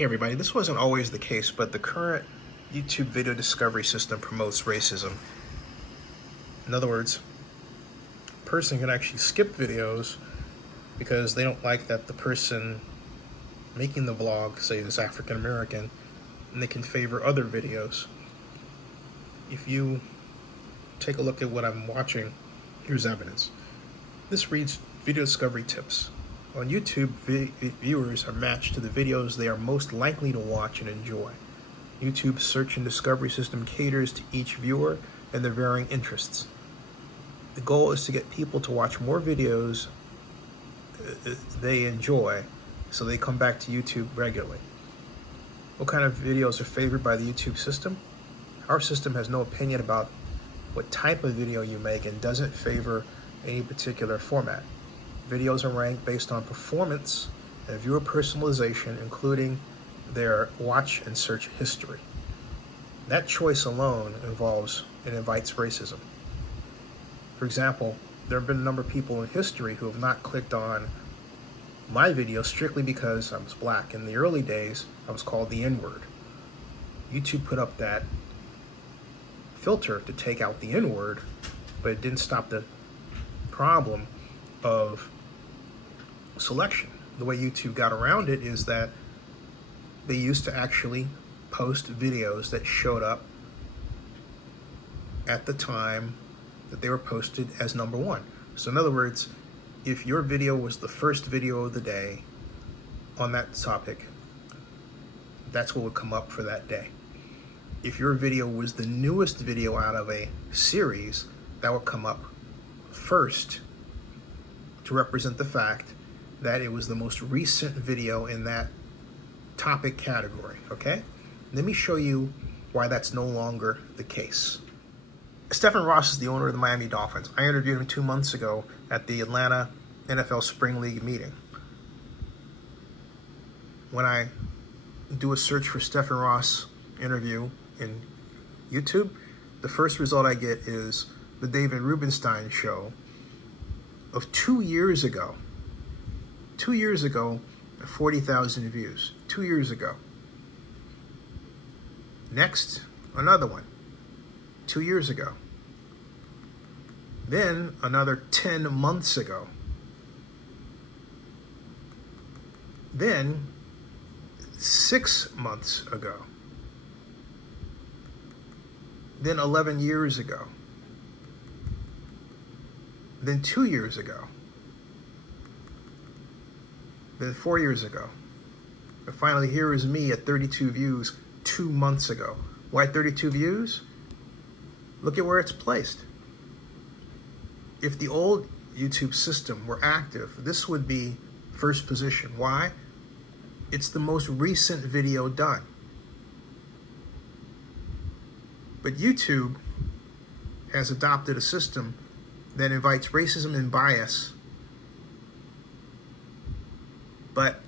Hey everybody, this wasn't always the case, but the current YouTube video discovery system promotes racism. In other words, a person can actually skip videos because they don't like that the person making the vlog, say, is African American, and they can favor other videos. If you take a look at what I'm watching, here's evidence. This reads video discovery tips. On YouTube, viewers are matched to the videos they are most likely to watch and enjoy. YouTube's search and discovery system caters to each viewer and their varying interests. The goal is to get people to watch more videos they enjoy, so they come back to YouTube regularly. What kind of videos are favored by the YouTube system? Our system has no opinion about what type of video you make and doesn't favor any particular format. Videos are ranked based on performance and viewer personalization, including their watch and search history. That choice alone involves and invites racism. For example, there have been a number of people in history who have not clicked on my video strictly because I was black. In the early days, I was called the N-word. YouTube put up that filter to take out the N-word, but it didn't stop the problem of selection. The way YouTube got around it is that they used to actually post videos that showed up at the time that they were posted as number one. So in other words, if your video was the first video of the day on that topic, that's what would come up for that day. If your video was the newest video out of a series, that would come up first to represent the fact that it was the most recent video in that topic category, okay? Let me show you why that's no longer the case. Stephen Ross is the owner of the Miami Dolphins. I interviewed him 2 months ago at the Atlanta NFL Spring League meeting. When I do a search for Stephen Ross interview in YouTube, the first result I get is the David Rubenstein show of 2 years ago. 2 years ago, 40,000 views. 2 years ago. Next, another one. 2 years ago. Then another 10 months ago. Then 6 months ago. Then 11 years ago. Then 2 years ago. Then 4 years ago. And finally, here is me at 32 views 2 months ago. Why 32 views? Look at where it's placed. If the old YouTube system were active, this would be first position. Why? It's the most recent video done. But YouTube has adopted a system that invites racism and bias, but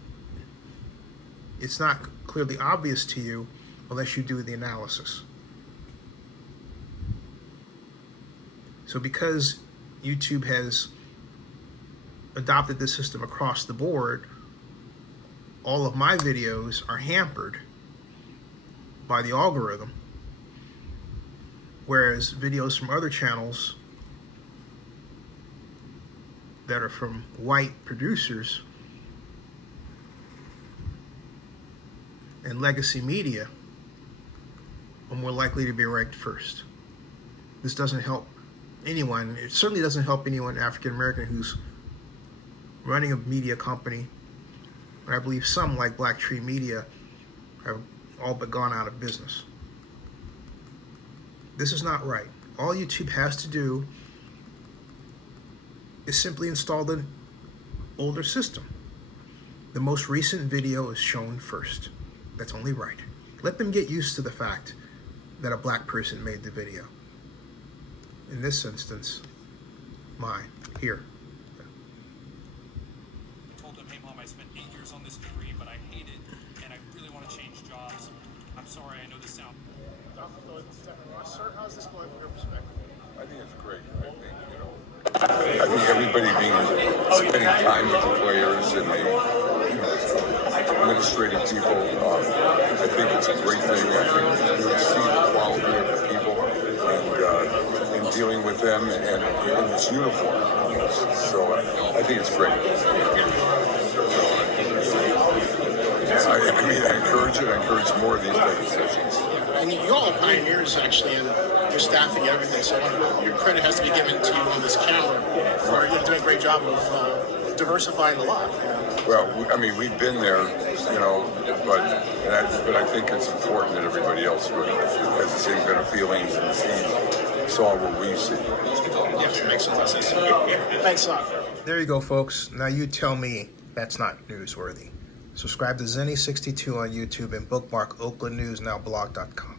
it's not clearly obvious to you unless you do the analysis. So because YouTube has adopted this system across the board, all of my videos are hampered by the algorithm, whereas videos from other channels that are from white producers and legacy media are more likely to be ranked first. This doesn't help anyone. It certainly doesn't help anyone African American who's running a media company. And I believe some, like Black Tree Media, have all but gone out of business. This is not right. All YouTube has to do is simply install the older system. The most recent video is shown first. That's only right. Let them get used to the fact that a black person made the video. In this instance, mine, here. I told him, hey mom, I spent 8 years on this degree, but I hate it, and I really want to change jobs. I'm sorry, I know this sounds... Sir, how's this going from your perspective? I think it's great. I think everybody spending time with the players and they, demonstrating people. I think it's a great thing. I think you see the quality of the people and dealing with them and in this uniform. So I think it's great. I encourage it. I encourage more of these type of sessions. And you all are pioneers, actually, in your staffing and everything. So your credit has to be given to you on this camera for doing a great job of diversifying the lot. Well, we've been there, but I think it's important that everybody else has the same kind of feelings and saw what we see. Yeah, makes a lot of sense. Thanks a lot. There you go, folks. Now you tell me that's not newsworthy. Subscribe to Zennie62 on YouTube and bookmark OaklandNewsNowBlog.com.